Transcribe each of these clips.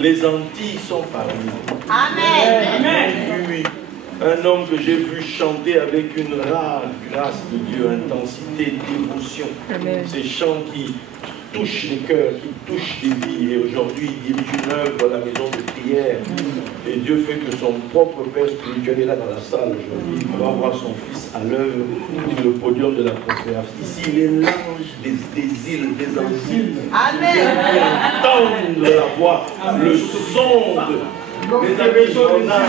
Les Antilles sont parmi nous. Amen. Amen. Oui, oui. Un homme que j'ai vu chanter avec une rare grâce de Dieu, intensité, dévotion. Amen. Ces chants qui touchent les cœurs, qui touchent les vies. Et aujourd'hui, il dirige une œuvre à la maison de prière. Et Dieu fait que son propre père spirituel est là dans la salle aujourd'hui. Il va voir son fils à l'œuvre sur le podium de la conférence. Ici, il est l'ange des îles, des Antilles. Amen. Entendre la voix, le son de mes amis Jonah,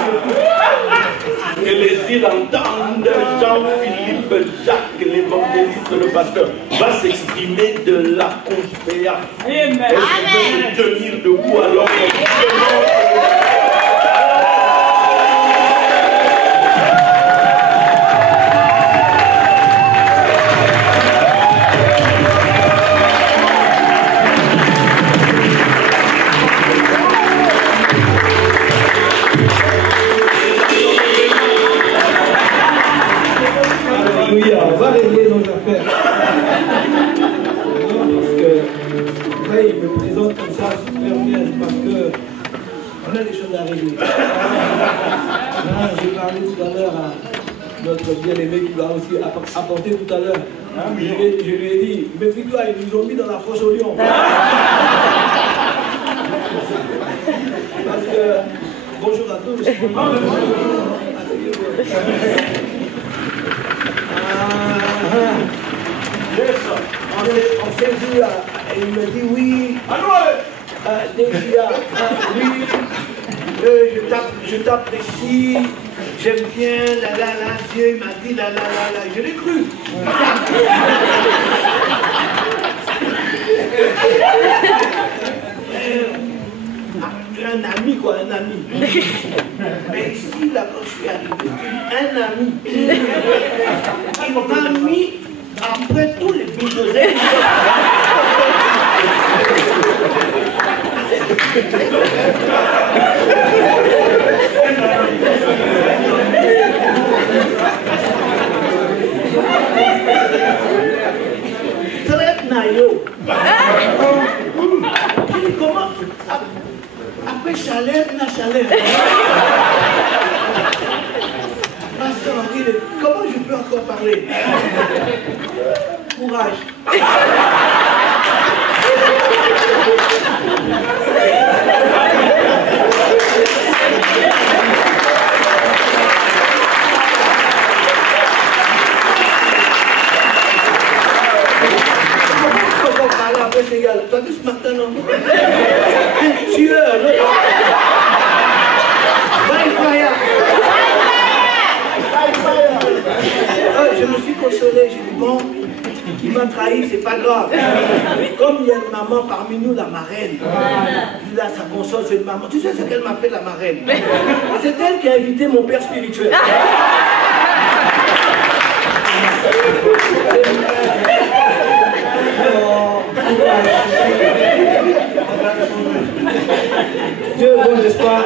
que les îles entendent, Jean-Philippe, Jacques, l'évangéliste, le pasteur, va s'exprimer de la conférence. Est-ce que tu peux tenir debout alors on va régler nos affaires. Non, parce que après, il me présente comme ça super bien, parce que on a des choses à régler. J'ai parlé tout à l'heure à notre bien-aimé qui va aussi apporter tout à l'heure. Je lui ai dit, méfie-toi, ils nous ont mis dans la fosse au lion. Parce que, bonjour à tous. On s'est vu, et il me dit oui. Oui, je t'apprécie, j'aime bien, Dieu m'a dit je l'ai cru. Un ami, quoi, un ami. Mais ici, là, quand je suis arrivé, un ami, il m'a mis après tous les bulldozers. Traite Nayo. Comment? Après chaleur, la chaleur. Pasteur Henri, comment je peux encore parler? Courage. Comment parler après Sénégal? Tu as vu ce matin, non? Un tueur, non? Je me suis consolé, j'ai dit bon, il m'a trahi, c'est pas grave. Comme il y a une maman parmi nous, la marraine, là, ça console, c'est une maman. Tu sais ce qu'elle m'a fait, la marraine? C'est elle qui a invité mon père spirituel. Dieu est bon, n'est-ce pas?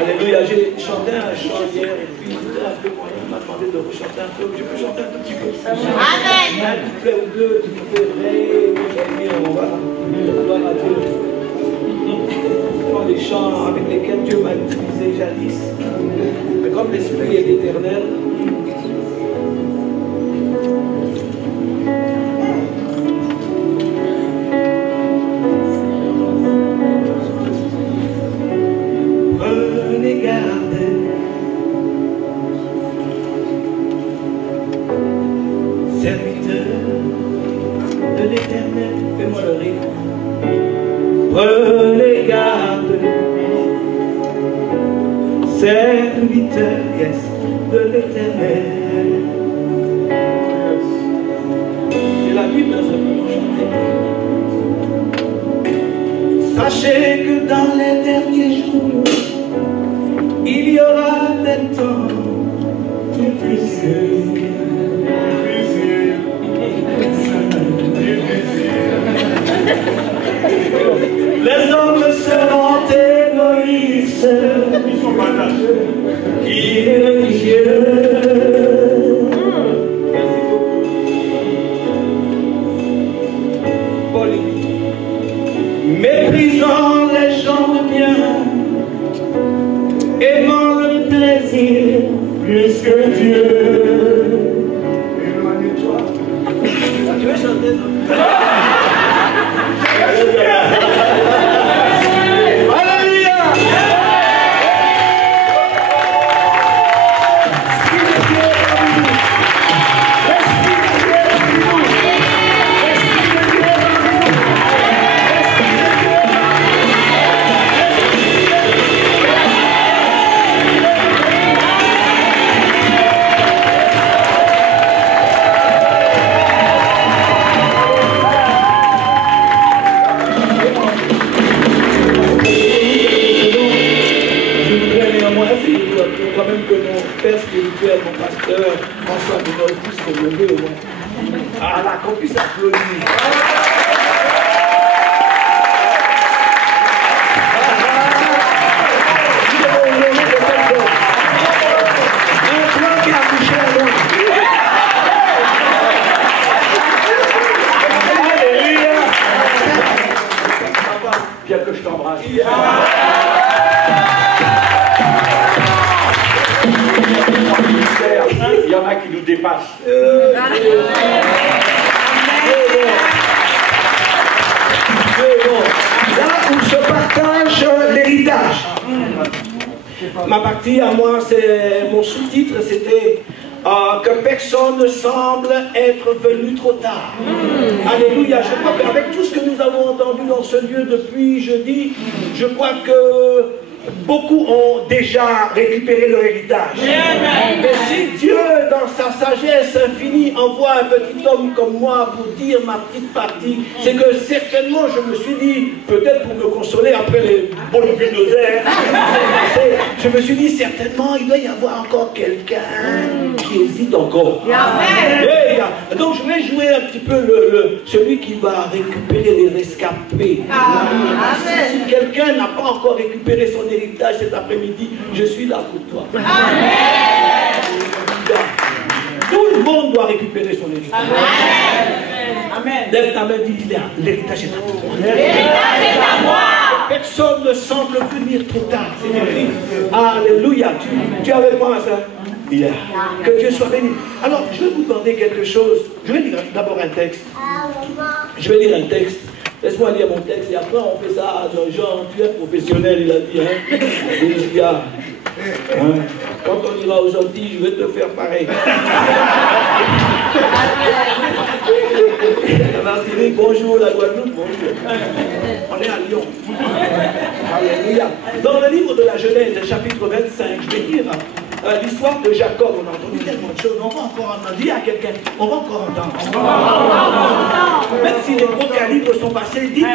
Alléluia, j'ai chanté un chant hier et puis un peu moyen, il m'a demandé de rechanter un peu. Je peux chanter un tout petit peu. Amen. Un couplet ou deux, tu peux rêver, on va. Gloire à Dieu. Ce sont des chants avec lesquels Dieu m'a utilisé jadis. Mais comme l'Esprit est éternel, prenez garde, serviteur, yes, de l'Éternel. C'est la Bible, ça peut chanter. Sachez que dans les derniers jours, il y aura des temps difficiles. Les hommes seront égoïstes, irréligieux. Méprisant les puisque Dieu. Éloigne-toi. Tu veux chanter, non? Spirituel, mon pasteur, François de Norcus, se lever au moins. Ah là, qu'on puisse applaudir. Un plan qui a touché à l'autre. Alléluia. Bien que je t'embrasse. Il y en a qui nous dépassent. Là où se partage l'héritage. Ma partie à moi, c'est mon sous-titre, c'était que personne ne semble être venu trop tard. Alléluia. Je crois qu'avec tout ce que nous avons entendu dans ce lieu depuis jeudi, je crois que beaucoup ont déjà récupéré leur héritage. Mais si Dieu, dans sa sagesse infinie, envoie un petit homme comme moi pour dire ma petite partie, c'est que certainement, je me suis dit, peut-être pour me consoler après les bons bulldozers, je me suis dit, certainement, il doit y avoir encore quelqu'un qui hésite encore. Donc, je vais jouer un petit peu celui qui va récupérer les rescapés. Si quelqu'un n'a pas encore récupéré son héritage cet après-midi, je suis là pour toi. Amen. Tout le monde doit récupérer son héritage. Amen. Lève ta main, dis l'héritage est à moi. L'héritage est à moi. Personne ne semble venir trop tard. C'est écrit. Alléluia. Tu es avec moi, ma soeur? Bien. Que Dieu soit béni. Alors, je vais vous demander quelque chose. Je vais lire d'abord un texte. Je vais lire un texte. Laisse-moi lire mon texte et après on fait ça dans genre, tu es professionnel, il a dit, hein. Hein? Quand on ira aux Antilles, je vais te faire pareil. La Martinique, bonjour, la Guadeloupe, bonjour. On est à Lyon. Alléluia. Dans le livre de la Genèse, chapitre 25, je vais lire l'histoire de Jacob. On a entendu tellement de choses, on va encore entendre. Dis à quelqu'un, on va encore entendre. Même si les gros calibres sont passés, dites,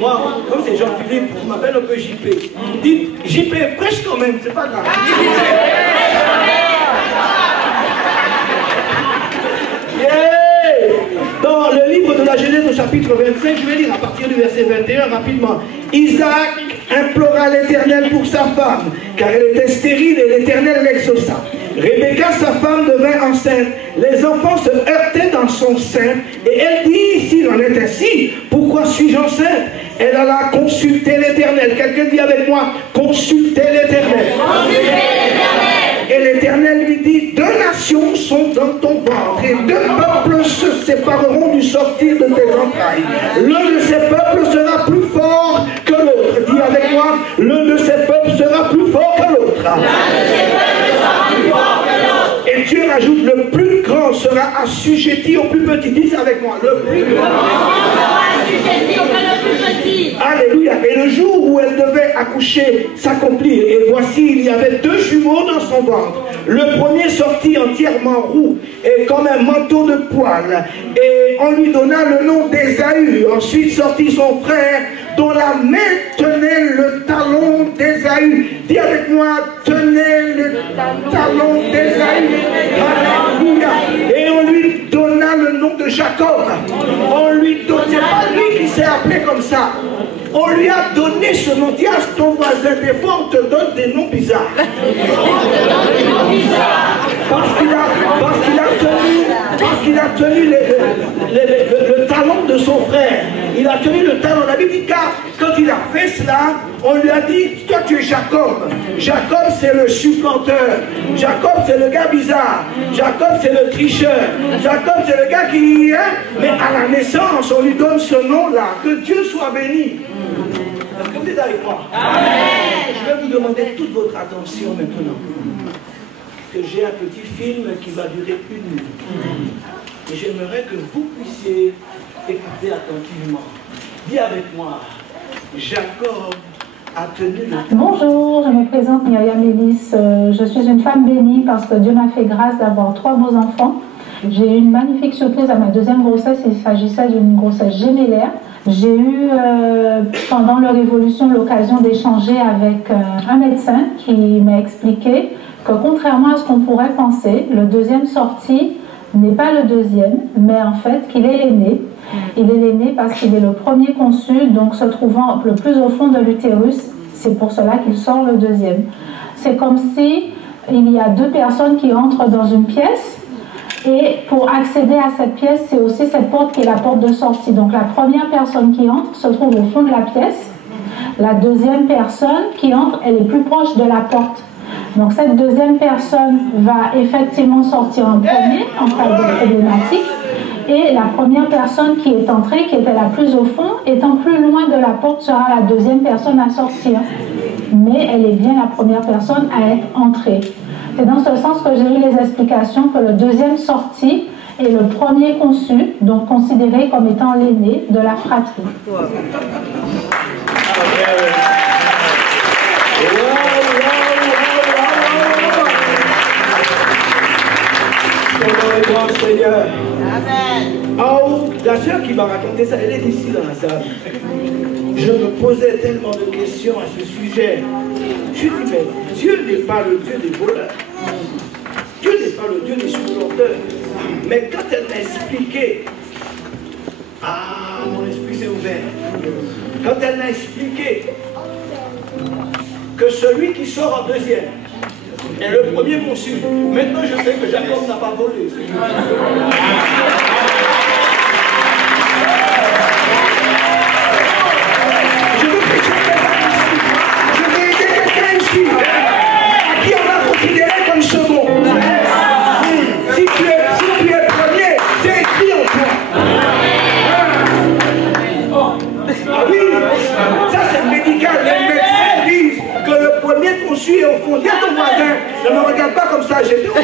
moi, comme c'est Jean-Philippe, on m'appelle un peu JP. Dites, JP, prêche quand même, c'est pas grave. Dans le livre de la Genèse au chapitre 25, je vais lire à partir du verset 21 rapidement. Isaac implora l'Éternel pour sa femme, car elle était stérile et l'Éternel l'exauça. Rebecca, sa femme, devint enceinte. Les enfants se heurtaient dans son sein, et elle dit, s'il en est ainsi, pourquoi suis-je enceinte? Elle alla consulter l'Éternel. Quelqu'un dit avec moi, consulter l'Éternel. Et l'Éternel lui dit, 2 nations sont dans ton ventre, et 2 peuples se sépareront du sortir de tes entrailles. L'un de ces peuples sera plus fort que l'autre. Dis avec moi, l'un de ces peuples sera plus fort que l'autre. Et Dieu rajoute, le plus grand sera assujetti au plus petit. Dis avec moi, le plus grand sera assujetti au plus petit. Alléluia. Et le jour où elle devait accoucher s'accomplir, et voici, il y avait 2 jumeaux dans son ventre. Le premier sortit entièrement roux, et comme un manteau de poils, et on lui donna le nom d'Ésaü. Ensuite sortit son frère, dont la main tenait le talon d'Ésaü. Dis avec moi, tenez le talon d'Ésaü. Alléluia. Et on lui donna le nom de Jacob. On lui donna, c'est pas lui qui s'est appelé comme ça. On lui a donné ce nom. Dis à ton voisin, des fois on te donne des noms bizarres. Parce qu'il a tenu le talon de son frère. Il a tenu le talon. La Bible dit car quand il a fait cela, on lui a dit, toi tu es Jacob. Jacob c'est le supplanteur. Jacob c'est le gars bizarre. Jacob c'est le tricheur. Jacob c'est le gars qui... Hein, mais à la naissance, on lui donne ce nom-là. Que Dieu soit béni. Est-ce que vous êtes avec moi? Amen. Je vais vous demander toute votre attention maintenant. Que j'ai un petit film qui va durer 1 minute. Et j'aimerais que vous puissiez écouter attentivement. Dis avec moi, Jacob a tenu le temps. Bonjour, je me présente Myriam Ellis. Je suis une femme bénie parce que Dieu m'a fait grâce d'avoir 3 beaux enfants. J'ai eu une magnifique surprise à ma 2e grossesse. Il s'agissait d'une grossesse gémellaire. J'ai eu pendant leur évolution l'occasion d'échanger avec un médecin qui m'a expliqué que contrairement à ce qu'on pourrait penser, le 2e sorti n'est pas le 2e, mais en fait qu'il est l'aîné. Il est l'aîné parce qu'il est le premier conçu, donc se trouvant le plus au fond de l'utérus. C'est pour cela qu'il sort le 2e. C'est comme si il y a 2 personnes qui entrent dans une pièce. Et pour accéder à cette pièce, c'est aussi cette porte qui est la porte de sortie. Donc la première personne qui entre se trouve au fond de la pièce. La 2e personne qui entre, elle est plus proche de la porte. Donc cette 2e personne va effectivement sortir en premier en cas de problématique. Et la première personne qui est entrée, qui était la plus au fond, étant plus loin de la porte, sera la 2e personne à sortir. Mais elle est bien la première personne à être entrée. C'est dans ce sens que j'ai eu les explications que le 2e sorti est le premier conçu, donc considéré comme étant l'aîné de la fratrie. Seigneur. Amen. Oh, la sœur qui m'a raconté ça, elle est ici dans la salle. Je me posais tellement de questions à ce sujet. Je dis, mais Dieu n'est pas le Dieu des voleurs. Dieu n'est pas le Dieu des supplanteurs. Mais quand elle m'a expliqué, mon esprit s'est ouvert. Quand elle m'a expliqué que celui qui sort en 2e est le premier conçu, maintenant je sais que Jacob n'a pas volé. Je veux prêcher quelqu'un ici. Je veux aider quelqu'un ici à qui on a considéré comme second. Si tu es premier, c'est écrit en toi. Ah oui, ça c'est médical. Les médecins disent que le premier conçu est au fond. Dis à ton voisin, ne me regarde pas comme ça, j'étais au fond.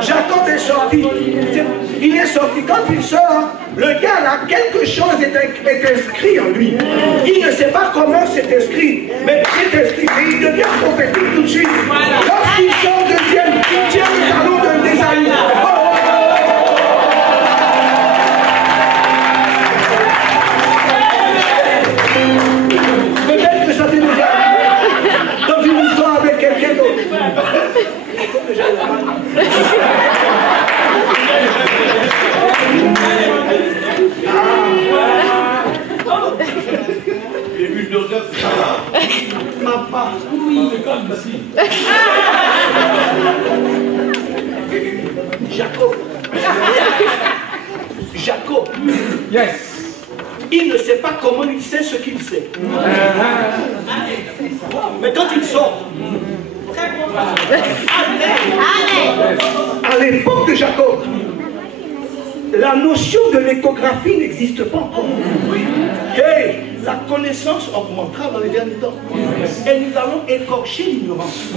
Jacob est sorti. Il est sorti. Quand il sort, le gars là, quelque chose est inscrit en lui. Il ne sait pas comment c'est inscrit, mais c'est inscrit. Et il devient prophétique tout de suite. Lorsqu'il sort 2e, il tient le talon d'un d'Ésaü. Peut-être que ça t'est déjà arrivé dans une histoire avec quelqu'un d'autre. Il faut que j'aille là-bas. J'ai vu le regard, c'est ça. Ma part. Oui, c'est comme ici. Jacob. Jacob. Yes. Il ne sait pas comment il sait ce qu'il sait. Mais quand il sort, à l'époque de Jacob, la notion de l'échographie n'existe pas encore. Hey, la connaissance augmentera dans les derniers temps. Et nous allons écorcher l'ignorance.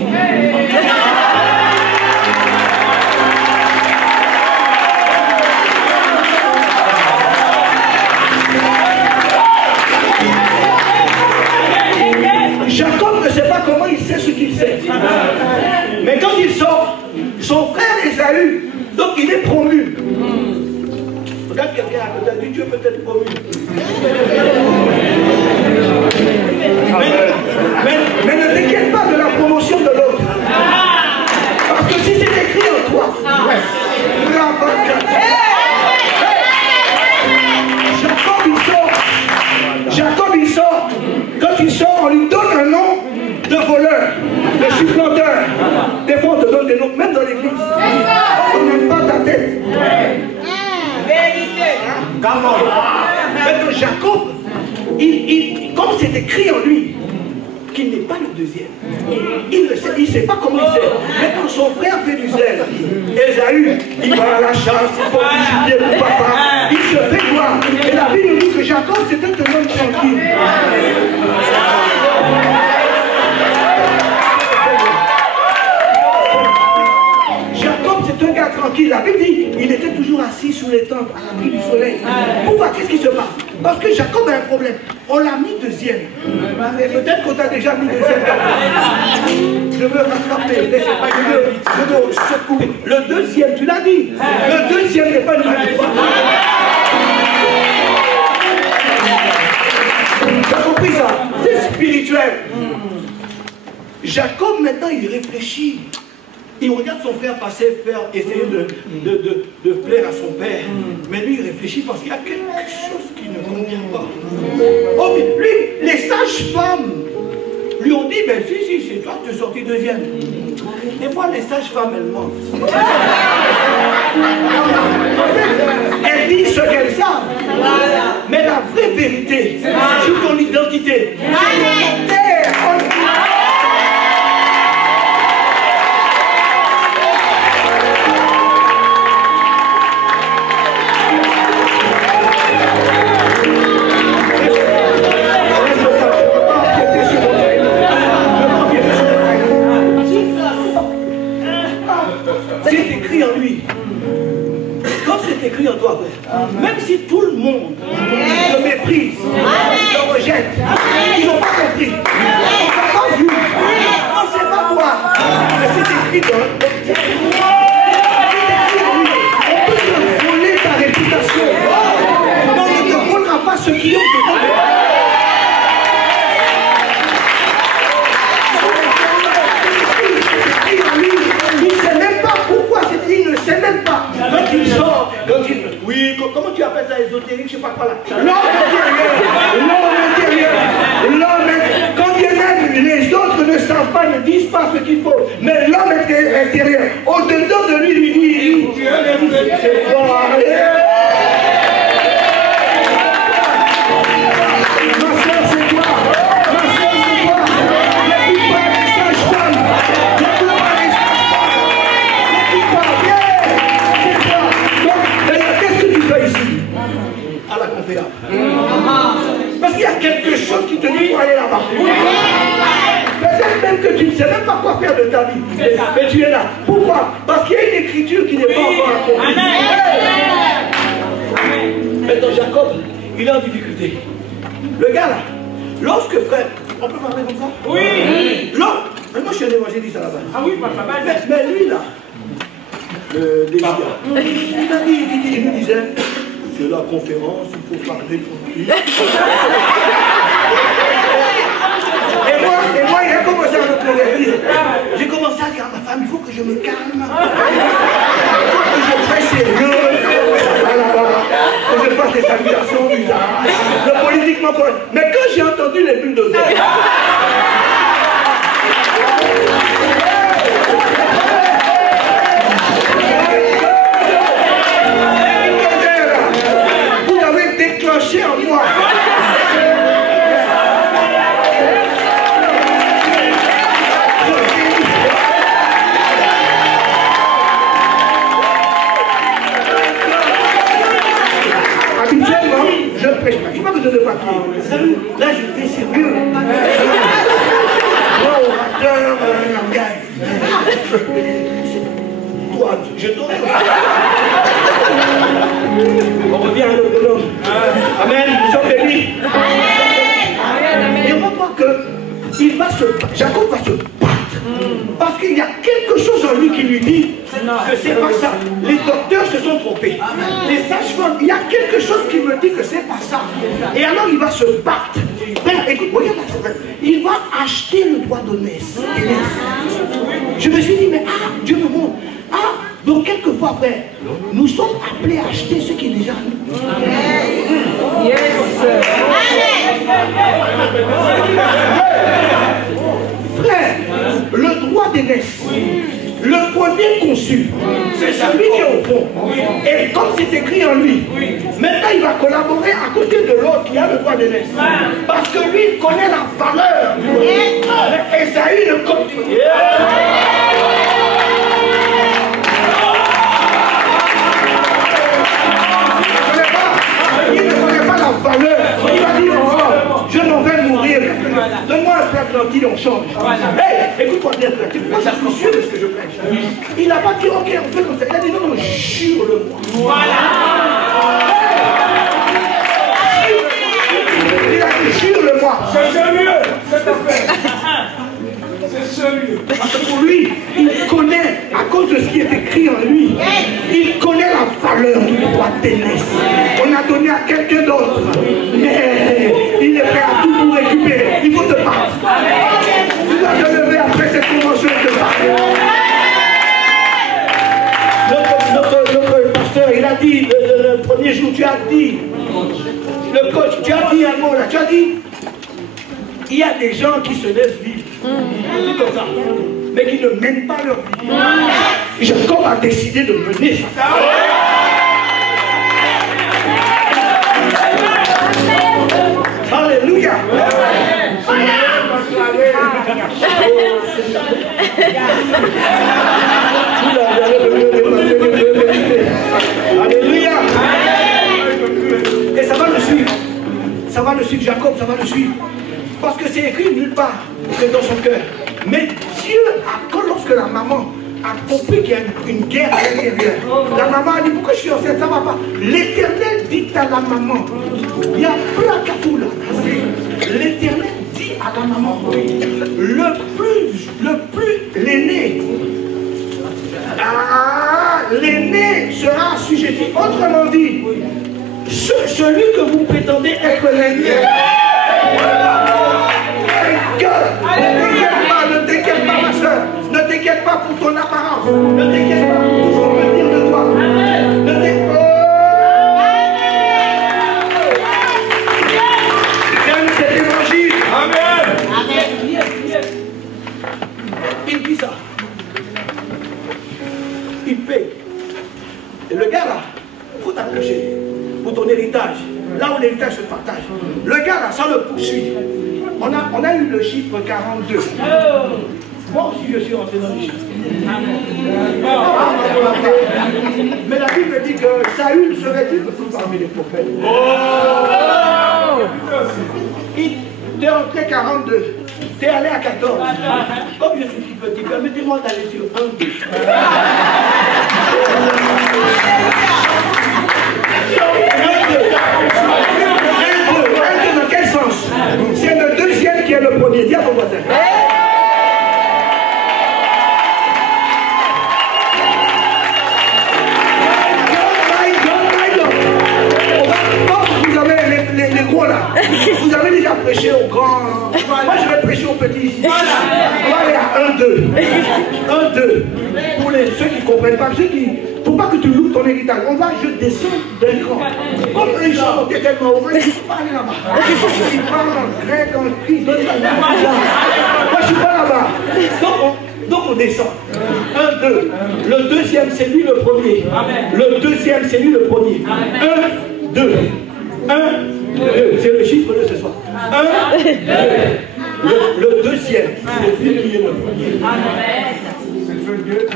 Jacob ne sait pas comment il sait ce qu'il sait. Mais quand il sort, son frère Ésaü, donc il est promu. Regarde quelqu'un à côté, dit Dieu peut être promu. Mais ne t'inquiète pas de la promotion de l'autre. Parce que si c'est écrit en toi, Jacob il il sort, on lui donne un nom de voleur, de supplanteur. Des fois, on te donne des noms, même dans l'église. On n'aime pas ta tête. Vérité. Maintenant, Jacob, comme c'est écrit en lui, qu'il n'est pas le deuxième. Il ne sait pas comment il sait. Mais quand son frère fait du zèle, Ésaü, il va à la chasse, il faut du gibier pour papa, il se fait gloire. Et la Bible dit que Jacob, c'était un homme tranquille. Jacob, c'est un gars tranquille. La Bible dit il était toujours assis sous les tentes, à l'abri du soleil. Pourquoi? Qu'est-ce qui se passe? Parce que Jacob a un problème. On l'a mis deuxième. Peut-être qu'on t'a déjà mis deuxième. Je veux rattraper. Je veux secouer. Le deuxième, tu l'as dit. Le deuxième n'est pas le même. Tu as compris ça? C'est spirituel. Jacob, maintenant, il réfléchit. Il regarde son frère passer, essayer de plaire à son père. Mais lui, il réfléchit parce qu'il y a quelque chose qui ne convient pas. Oh, mais lui, les sages-femmes lui ont dit, ben si, c'est toi, tu es sorti deuxième. Des fois, les sages-femmes, elles mentent. Elles disent ce qu'elles savent. Mais la vraie vérité, c'est ton identité. Écrit en toi, frère. Même si tout le monde te méprise, te rejette, ils n'ont pas compris. Ils n'ont pas vu. Non, c'est pas toi. Mais c'est écrit dans on peut te voler ta réputation. Mais on ne te volera pas ce qui ont te donné. Il ne sait même pas pourquoi. Il ne sait même pas. Quand il sort, oui, comment tu appelles ça, ésotérique, je ne sais pas quoi là. L'homme intérieur, quand bien même les autres ne savent pas, ne disent pas ce qu'il faut, mais l'homme intérieur, au-dedans de lui, lui dit, c'est toi. Ma soeur, c'est toi. Ma soeur, c'est toi. N'écoute pas les sages-femmes. N'écoute pas les sages-femmes. N'écoute pas, c'est toi. Donc, qu'est-ce que tu fais ici? À la conférence. Parce qu'il y a quelque chose qui te dit pour aller là-bas. Peut-être même que tu ne sais même pas quoi faire de ta vie. Mais tu es là. Pourquoi? Parce qu'il y a une écriture qui n'est pas encore accomplie. Maintenant, Jacob, il est en difficulté. Le gars là, lorsque frère, on peut parler comme ça? Oui. Non, mais moi je suis un évangéliste à la base. Ah oui, mais lui là, le délire, il me disait, c'est la conférence, il faut parler tranquille. Et moi, il a commencé à me convertir. J'ai commencé à dire à ma femme, il faut que je me calme. Il faut que je sois sérieux. Que je fasse des salutations bizarres. Le politiquement correct. Mais quand j'ai entendu les bulles d'oseille, vous avez déclenché en moi. Je ne prêche pas, je n'ai pas besoin de papier. Là, je fais sérieux. Moi, orateur, langage. Toi, je donne. On revient à notre homme. Amen, nous sommes bénis. Et on va voir que Jacob va se battre. Parce qu'il y a quelque chose en lui qui lui dit que c'est pas ça. Les docteurs se sont trompés. Les sages-femmes, il y a quelque chose qui me dit que c'est pas ça. Et alors il va se battre. Frère, écoute, regarde là, il va acheter le droit de naissance. Je me suis dit, mais Dieu me montre. Donc quelquefois, frère, nous sommes appelés à acheter ce qui est déjà nous. Yes. d'aînesse. Le premier conçu, c'est celui qui est au fond. Et comme c'est écrit en lui, maintenant il va collaborer à côté de l'autre qui a le droit d'aînesse. Parce que lui, il connaît la valeur. Mais Esaü ne connaît il ne connaît pas la valeur. Il va dire, oh, je m'en vais mourir. Donne-moi un plat tranquille, on change. Hey, écoute-moi bien, moi je suis sûr de ce que je prêche. Il n'a pas dit, ok, on fait comme ça. Il a dit, non, jure-le-moi. Voilà. Il a dit, jure-le-moi. C'est sérieux, c'est à fait. C'est sérieux. Parce que pour lui, il connaît, à cause de ce qui est écrit en lui, il connaît la valeur du droit d'aînesse. On a donné à quelqu'un d'autre, mais il est prêt à tout pour récupérer. Il faut te battre. Tu dois te lever après cette convention et te battre. Notre pasteur, il a dit, le premier jour, tu as dit, le coach, tu as dit un mot là, tu as dit, il y a des gens qui se laissent vivre, comme ça, mais qui ne mènent pas leur vie. Jacob a décidé de mener ça. Alléluia. Alléluia. Et ça va le suivre. Ça va le suivre, Jacob, ça va le suivre. Parce que c'est écrit nulle part que dans son cœur. Mais Dieu, lorsque la maman a compris qu'il y a une guerre à l'intérieur, la maman a dit, pourquoi je suis enceinte, ça ne va pas. L'Éternel dit à la maman, il y a plein de catou là. L'Éternel dit à la maman, l'aîné, l'aîné sera assujetti. Autrement dit, celui que vous prétendez être l'aîné, ne t'inquiète pas ma soeur, ne t'inquiète pas pour ton apparence, ne t'inquiète pas pour tout ce qu'on peut dire de toi. Ne t'inquiète pas. J'aime cet évangile. Amen. Il dit ça. Il paye. Et le gars là, il faut t'accrocher pour ton héritage. Là où l'héritage se partage. Le gars là, ça le poursuit. On a eu le chiffre 42. Moi aussi je suis rentré dans les chiffres. Mais la Bible dit que Saül serait-il aussi parmi les prophètes. T'es rentré 42. T'es allé à 14. Comme je suis si petit, permettez-moi d'aller sur 1, 2. Dans quel sens? C'est le deuxième qui est le premier. Dis à ton voisin. Vous avez les gros là. Vous avez déjà prêché aux grands. Moi je vais prêcher aux petits. On va aller à 1, 2. 1, 2. Pour ceux qui ne comprennent pas, ceux qui. Faut pas que tu loupes ton héritage. On va, je descends d'un cran. Comme eux, ils sont montés tellement haut, il ne faut pas aller là-bas. Ils parlent en grec, en cri. Moi, je ne suis pas là-bas. Donc, on descend. 1, 2. Le deuxième, c'est lui le premier. Le deuxième, c'est lui le premier. 1, 2. 1, 2. C'est le chiffre de ce soir. 1, 2. Le deuxième, c'est lui qui est le premier. C'est le feu de Dieu.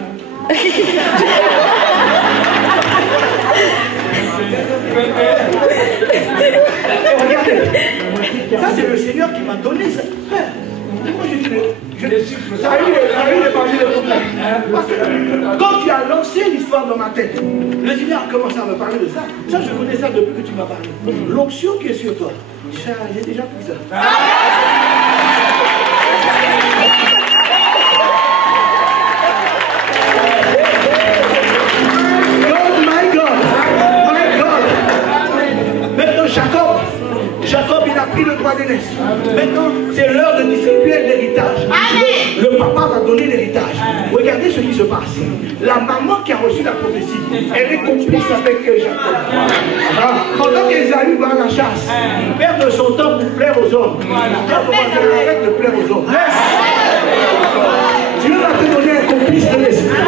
Regardez, ça c'est le Seigneur qui m'a donné ça. Moi j'ai dit, ça a eu les parmi les problèmes. Parce que quand tu as lancé l'histoire dans ma tête, le Seigneur a commencé à me parler de ça. Ça je connais ça depuis que tu m'as parlé. L'onction qui est sur toi, j'ai déjà pris ça. Jacob, il a pris le droit d'aînesse. Maintenant, c'est l'heure de distribuer l'héritage. Le papa va donner l'héritage. Regardez ce qui se passe. La maman qui a reçu la prophétie, elle est complice avec Jacob. Pendant qu'Ésaü va à la chasse, il perd de son temps pour plaire aux hommes. Arrête de plaire aux hommes. Dieu va te donner un complice de l'esprit.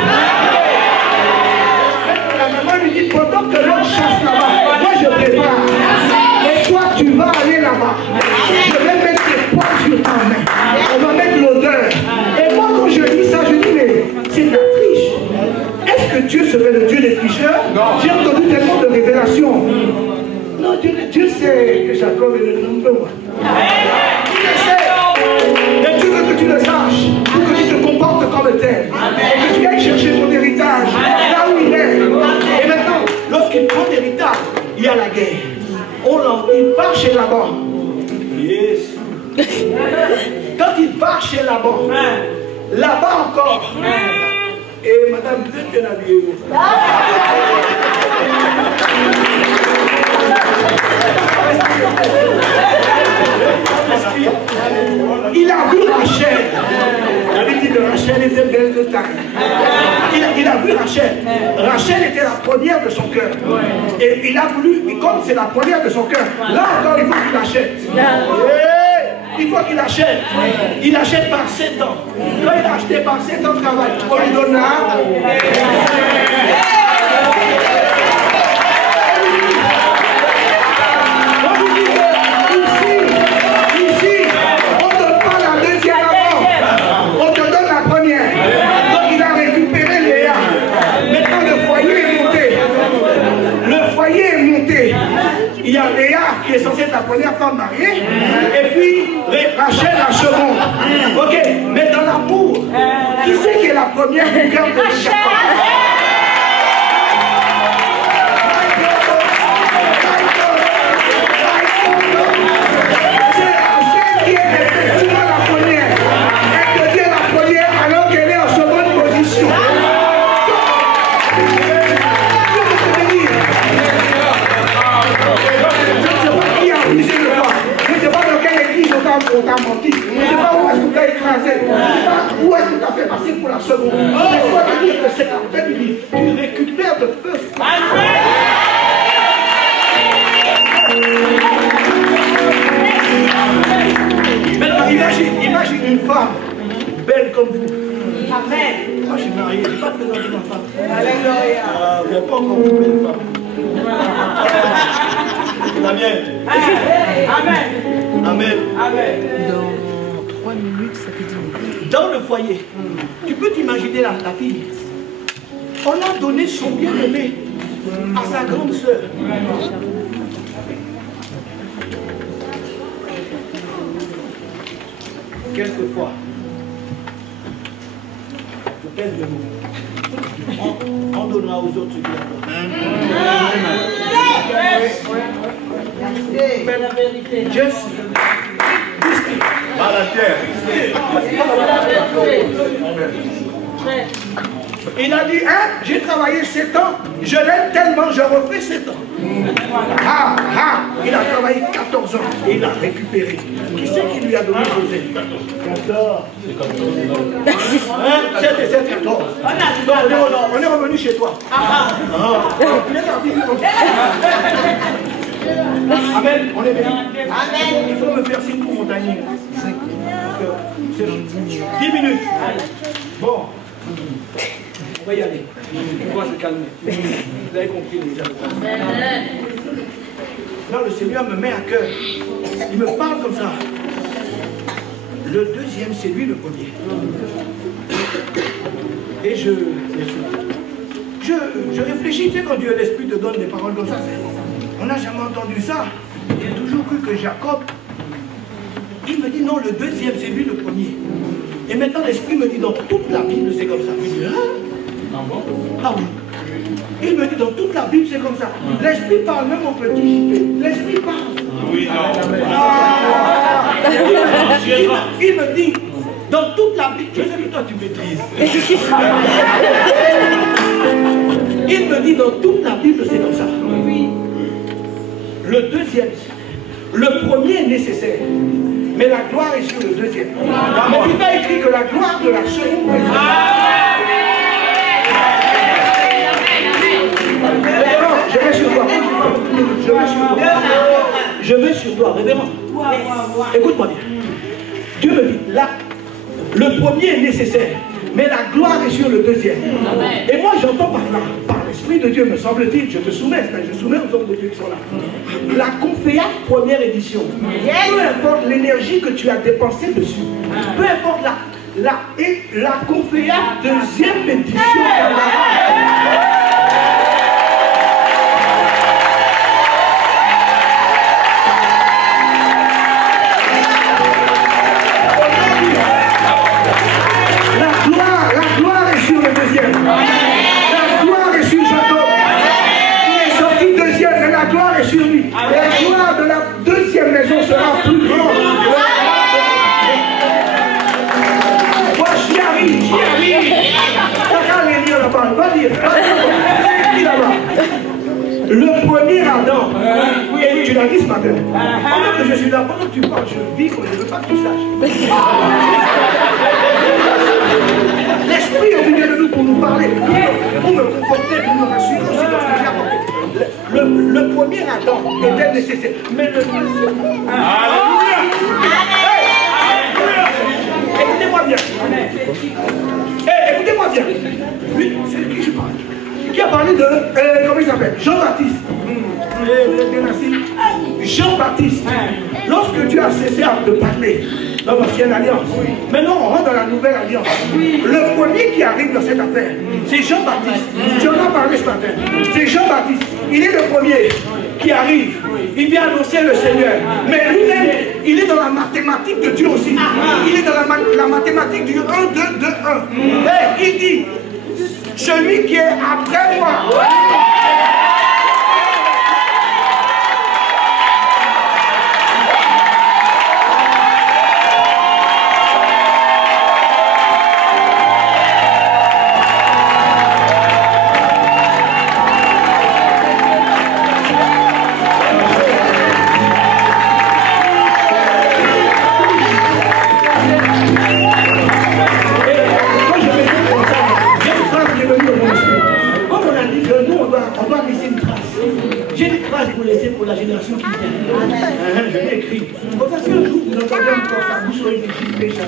La maman lui dit, pendant que l'autre chasse là-bas, moi je prépare. Et toi tu vas aller là-bas. Je vais mettre tes poings sur ta main. On va mettre l'odeur. Et moi quand je dis ça, je dis, mais c'est de la triche. Est-ce que Dieu serait le Dieu des tricheurs? J'ai entendu tellement de révélations. Non, Dieu sait que Jacob est le nom de moi. Il le sait. Et Dieu veut que tu le saches. Pour que tu te comportes comme tel. Et que tu ailles chercher ton héritage là où il est. Et maintenant, lorsqu'il prend l'héritage, il y a la guerre. Il part chez Laban. Yes. Quand il part chez Laban, là-bas encore. Et madame, vous êtes bien habillée. Il a vu Rachel. La Bible dit que Rachel était belle de taille. Il a vu Rachel. Rachel était la première de son cœur. Et il a voulu, comme c'est la première de son cœur, là encore il faut qu'il achète. Il faut qu'il achète. Il achète par 7 ans. Quand il a acheté par 7 ans de travail, on lui donna. Il y a Léa qui est censée être la première femme mariée, et puis Rachel la seconde. Ok, mais dans l'amour, qui c'est qui est la première du cœur de Jacob? C'est Rachel qui est effectivement la première. Elle devient la première alors qu'elle est en seconde position. On t'a menti. Je ne sais pas où est-ce que tu as écrasé. Je ne sais pas où est-ce que tu as fait passer pour la seconde. Mais il faut te dire que c'est la peine, tu récupères de peu. Maintenant, imagine une femme belle comme vous. Amen. Moi, je suis marié, je n'ai pas présenté ma femme. Alléluia. Vous n'avez pas encore une belle femme. C'est la mienne. Amen. Amen. Amen. Dans 3 minutes, ça fait 10 minutes. Dans le foyer, tu peux t'imaginer la fille. On a donné son bien-aimé à sa grande sœur. Quelquefois, je pèse le mot. On donnera aux autres ce qu'il y a. La vérité. Just Par la terre. il a dit, hein, j'ai travaillé 7 ans, je l'aime tellement, je refais 7 ans. Il a travaillé 14 ans et il a récupéré. Qui c'est qui lui a donné José? 14. C'est 7 et 14. On est revenu chez toi. Amen. On est béni. Amen. Il faut me faire signe pour mon timing. 10 minutes. Bon. On va y aller. On va se calmer. Vous avez compris déjà. Là, le Seigneur me met à cœur. Il me parle comme ça. Le deuxième, c'est lui le premier. Et je réfléchis, tu sais, quand Dieu l'Esprit te donne des paroles comme ça, on n'a jamais entendu ça. J'ai toujours cru que Jacob, il me dit non, le deuxième, c'est lui le premier. Et maintenant, l'Esprit me dit dans toute la Bible, c'est comme ça. Je dis, ah oui. Il me dit dans toute la Bible, c'est comme ça. L'Esprit parle, même au petit JP. L'Esprit parle. Oui, non. Il me dit, dans toute la Bible, je sais que toi tu maîtrises. Il me dit, dans toute la Bible, c'est comme ça. Oui. Le deuxième, le premier est nécessaire. Mais la gloire est sur le deuxième. Mais il a écrit que la gloire de la seconde est je vais sur toi. Je vais sur toi, révérend. Écoute-moi bien. Dieu me dit, là, le premier est nécessaire, Mais la gloire est sur le deuxième. Et moi j'entends par l'Esprit de Dieu, me semble-t-il, je te soumets, je soumets aux hommes de Dieu qui sont là. La Conféac première édition, peu importe l'énergie que tu as dépensée dessus, peu importe la Conféac deuxième édition, sera plus grand. Moi, j'y arrive. Va dire. Le premier Adam, et tu l'as dit ce matin, pendant que je suis là, pendant que tu parles, je vis, je ne veux pas que tu saches. L'Esprit est venu de nous pour nous parler, pour me conforter, pour me rassurer aussi dans ce que j'ai apporté. Le premier Adam était nécessaire, mais le deuxième. Alléluia! Écoutez-moi bien. Écoutez-moi bien. Lui, c'est de qui je parle? Qui a parlé de. Comment il s'appelle? Jean-Baptiste. Jean-Baptiste. Lorsque Dieu a cessé de parler dans l'ancienne alliance, maintenant on rentre dans la nouvelle alliance. Le premier qui arrive dans cette affaire, c'est Jean-Baptiste. Tu en as parlé ce matin. C'est Jean-Baptiste. Il est le premier qui arrive. Il vient annoncer le Seigneur. Mais lui-même, il est dans la mathématique de Dieu aussi. Il est dans la mathématique du 1, 2, 2, 1. Et il dit, celui qui est après moi. Pour la génération qui vient. Je l'ai écrit. Parce qu'un jour, vous entendez encore ça, vous serez des chiffres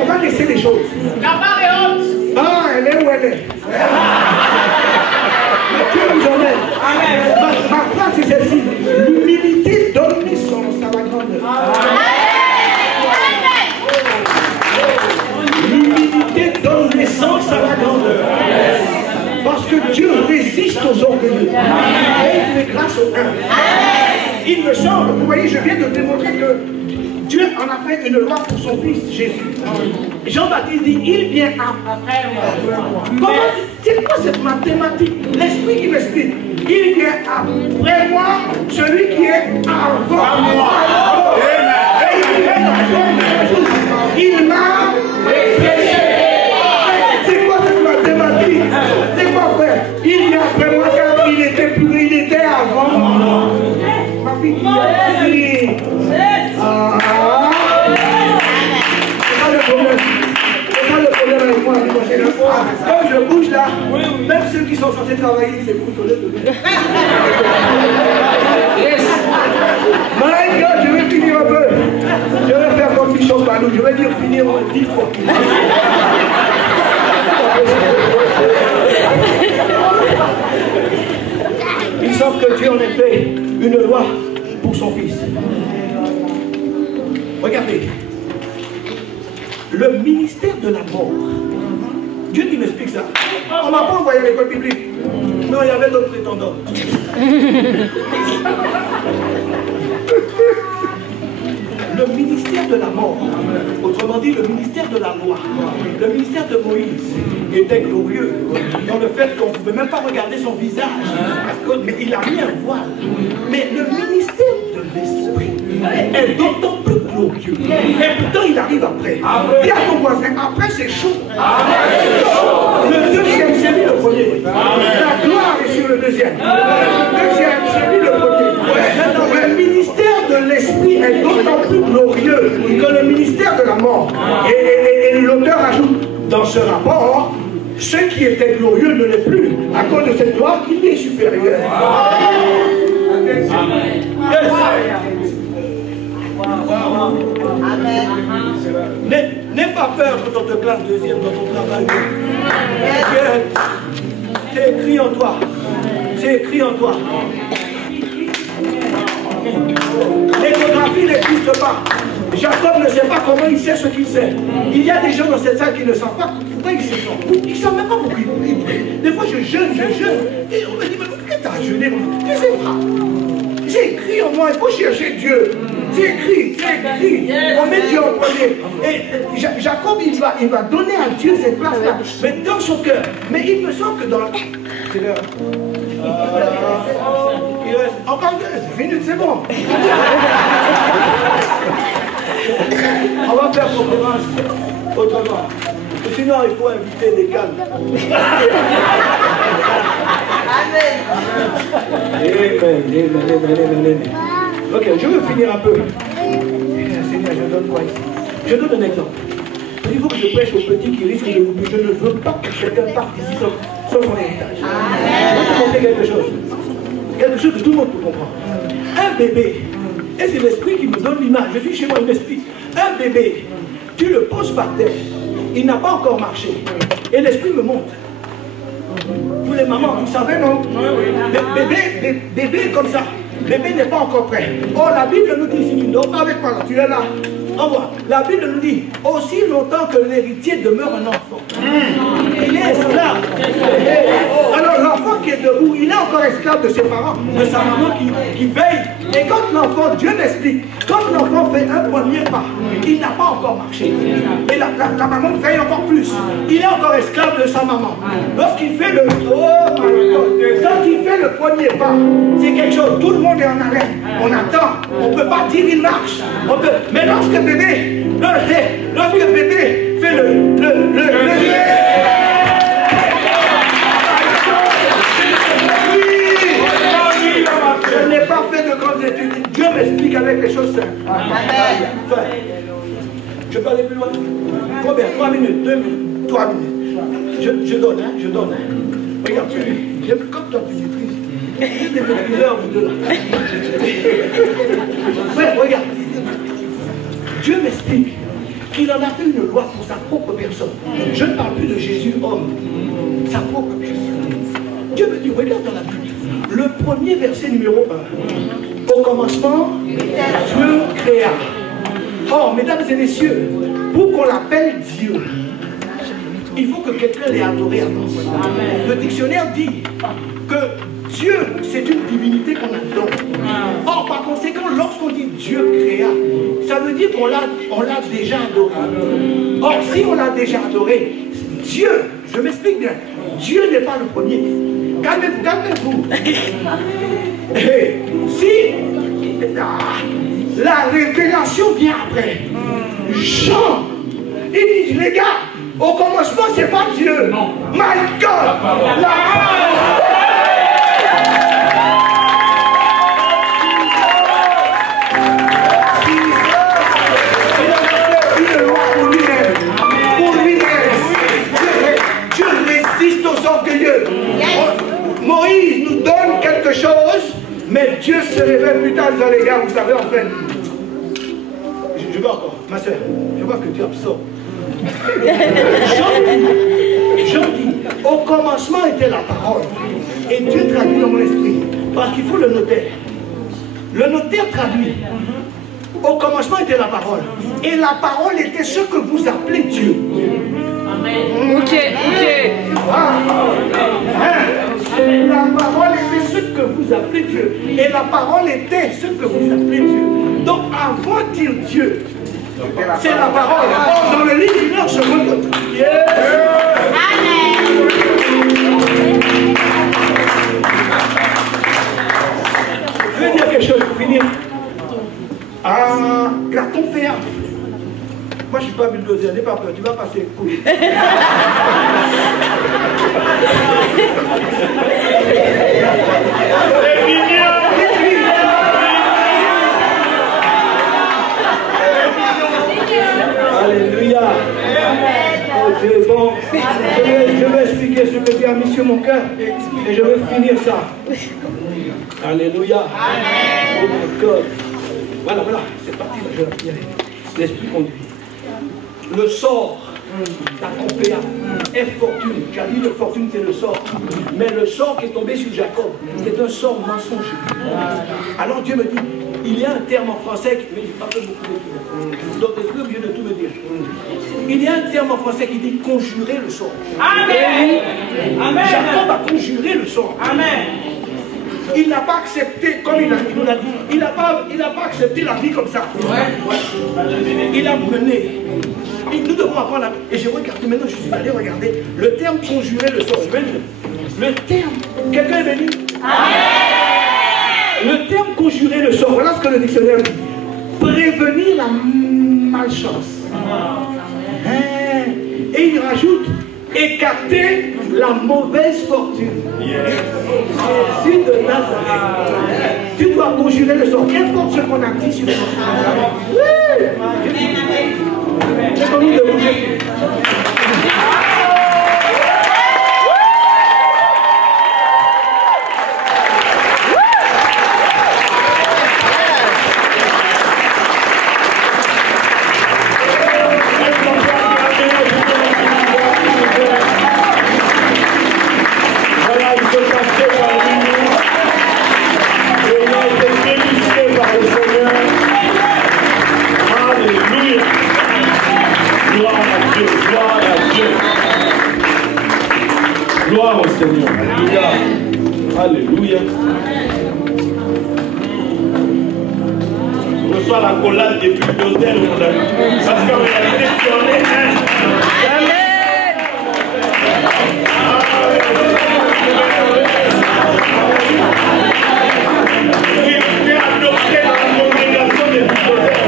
on va laisser les choses. Ah, elle est où elle est. Dieu nous emmène. Ma phrase est celle-ci. L'humilité donne naissance à la grandeur. L'humilité donne naissance à la grandeur. Parce que Dieu résiste aux orgueilleux. Et il fait grâce aux humbles. Il me semble, vous voyez, je viens de démontrer que Dieu en a fait une loi pour son fils Jésus. Jean-Baptiste dit, il vient après moi. C'est quoi cette mathématique? L'esprit qui m'explique. Il vient après moi, celui qui est avant moi. Il m'a précédé. C'est quoi cette mathématique? C'est quoi, frère? Il vient après moi car il était avant moi. Ma fille qui a dit. C'est pas le problème. C'est pas le problème avec moi. Quand je bouge là, même ceux qui sont censés travailler, c'est pour donner de lui. My God, je vais finir un peu. Je vais faire comme Bishop Balou. Je vais dire finir en 10 fois. Il semble que Dieu en ait fait une loi pour son fils. Regardez. Le ministère de la mort. Dieu qui m'explique ça. On ne m'a pas envoyé à l'école biblique. Non, il y avait d'autres prétendants. Le ministère de la mort, autrement dit le ministère de la loi, le ministère de Moïse était glorieux dans le fait qu'on ne pouvait même pas regarder son visage, mais il a mis un voile. Mais le ministère de l'esprit est d'autant plus glorieux. Et pourtant il arrive après. Dis à ton voisin, après c'est chaud. Le deuxième c'est lui le premier. La gloire est sur le deuxième. Le deuxième c'est lui le premier. Le ministère de l'esprit est d'autant plus glorieux que le ministère de la mort. Et l'auteur ajoute dans ce rapport, ce qui était glorieux ne l'est plus à cause de cette gloire qui est supérieure. Amen. N'aie pas peur quand on te classe deuxième dans ton travail. C'est écrit en toi. C'est écrit en toi. L'échographie n'existe pas. Jacob ne sait pas comment il sait ce qu'il sait. Il y a des gens dans cette salle qui ne savent pas pourquoi ils se font. Ils ne savent même pas pourquoi ils prient. Des fois je jeûne. Et on me dit, mais pourquoi tu as jeûné? Je ne sais pas. J'ai écrit en moi, il faut chercher Dieu. C'est écrit. On met Dieu en premier. Et Jacob, il va donner à Dieu cette place-là, mais dans son cœur. Mais il me semble que dans le... C'est l'heure. Il reste encore 2 minutes, c'est bon. On va faire conférence autrement. Sinon, il faut inviter des calmes. Amen. Ok, je veux finir un peu. Seigneur, je donne quoi ici? Je donne un exemple. Il faut que je prêche aux petits qui risquent de vous. Je ne veux pas que quelqu'un parte ici sans son héritage. Je veux te montrer quelque chose. Quelque chose que tout le monde peut comprendre. Un bébé, et c'est l'esprit qui me donne l'image. Je suis chez moi, un esprit. Un bébé, tu le poses par terre. Il n'a pas encore marché. Et l'esprit me montre. Vous les mamans, vous savez, non? Bébé comme ça. Bébé n'est pas encore prêt. Oh, la Bible nous dit, si tu ne dors pas avec moi, tu es là. Envoie. La Bible nous dit, aussi longtemps que l'héritier demeure un enfant, il est esclave. Alors l'enfant qui est debout, il est encore esclave de ses parents, de sa maman qui veille. Et quand l'enfant, Dieu m'explique, quand l'enfant fait un premier pas, il n'a pas encore marché. Et la maman veille encore plus. Il est encore esclave de sa maman. Lorsqu'il fait le... Oh my God. Quand il fait le premier pas, c'est quelque chose. Tout le monde est en arrêt. On attend. On ne peut pas dire il marche. Mais lorsque bébé fait le je n'ai pas fait de grandes études. Dieu m'explique avec les choses simples. Je peux aller plus loin. Combien? 3 minutes, 2 minutes, 3 minutes. Je donne. Regarde, comme toi tu maîtrises. J'ai des maîtriseurs, vous deux là. Frère, regarde. Dieu m'explique qu'il en a fait une loi pour sa propre personne. Je ne parle plus de Jésus homme, sa propre personne. Dieu me dit, regarde dans la Bible, le premier verset numéro 1. Au commencement, Dieu créa. Or, mesdames et messieurs, pour qu'on l'appelle Dieu, il faut que quelqu'un l'ait adoré avant. Le dictionnaire dit que Dieu, c'est une divinité qu'on adore. Or, par conséquent, lorsqu'on dit Dieu créa, ça veut dire qu'on l'a déjà adoré. Or, si on l'a déjà adoré, Dieu, je m'explique bien, Dieu n'est pas le premier. Calmez-vous. Si la révélation vient après, Jean, il dit, les gars, au commencement, c'est pas Dieu. My God! Moïse nous donne quelque chose, mais Dieu se révèle plus tard, les gars, vous savez, en fait. Je veux encore, ma soeur, je vois que tu absorbes. Jean dit, au commencement était la parole. Et Dieu traduit dans mon esprit, parce qu'il faut le notaire. Le notaire traduit. Au commencement était la parole. Et la parole était ce que vous appelez Dieu. Ok. La parole était ce que vous appelez Dieu. Et la parole était ce que vous appelez Dieu. Donc avant de dire Dieu, c'est la parole. Dans le livre du Nord, je veux... Je vais dire quelque chose pour finir. Platon fait un. Moi, je ne suis pas bulldozer, n'aie pas peur, tu vas passer couille. C'est mignon. Alléluia. Oh, Dieu est bon. Je vais expliquer ce que Dieu a mis sur mon cœur et je vais finir ça. Alléluia. Oh my God. Voilà, c'est parti. L'esprit conduit. le sort, la compéa, est fortune. Tu as dit le fortune c'est le sort. Mais le sort qui est tombé sur Jacob, c'est un sort mensonger. Alors Dieu me dit, il y a un terme en français qui... Mais je n'ai pas fait beaucoup d'études. Donc je suis obligé de tout me dire. Il y a un terme en français qui dit conjurer le sort. Amen. Amen. Jacob a conjuré le sort. Amen. Il n'a pas accepté, comme il nous l'a dit, il n'a pas accepté la vie comme ça. Ouais. Il a mené. Et nous devons apprendre. Et j'ai regardé, maintenant je suis allé regarder le terme conjurer le sort. Le terme, quelqu'un est béni? Le terme conjurer le sort, voilà ce que le dictionnaire dit. Prévenir la malchance. Et il rajoute écarter la mauvaise fortune. Jésus de Nazareth. Tu dois conjurer le sort. Qu'importe ce qu'on a dit sur le sort. C'est comme nous de bouger. Gloire au Seigneur. Alléluia. Alléluia. Je reçois la collade des bulldozers, mon ami. Parce qu'en réalité, tu en es un. Oui, tu es adopté dans la congrégation des bulldozers.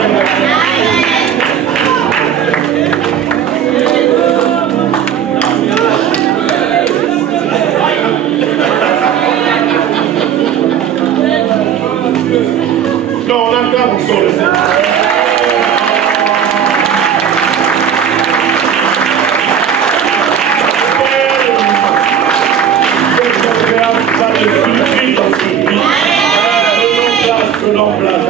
Non, on acclame encore le Seigneur. Prenons place.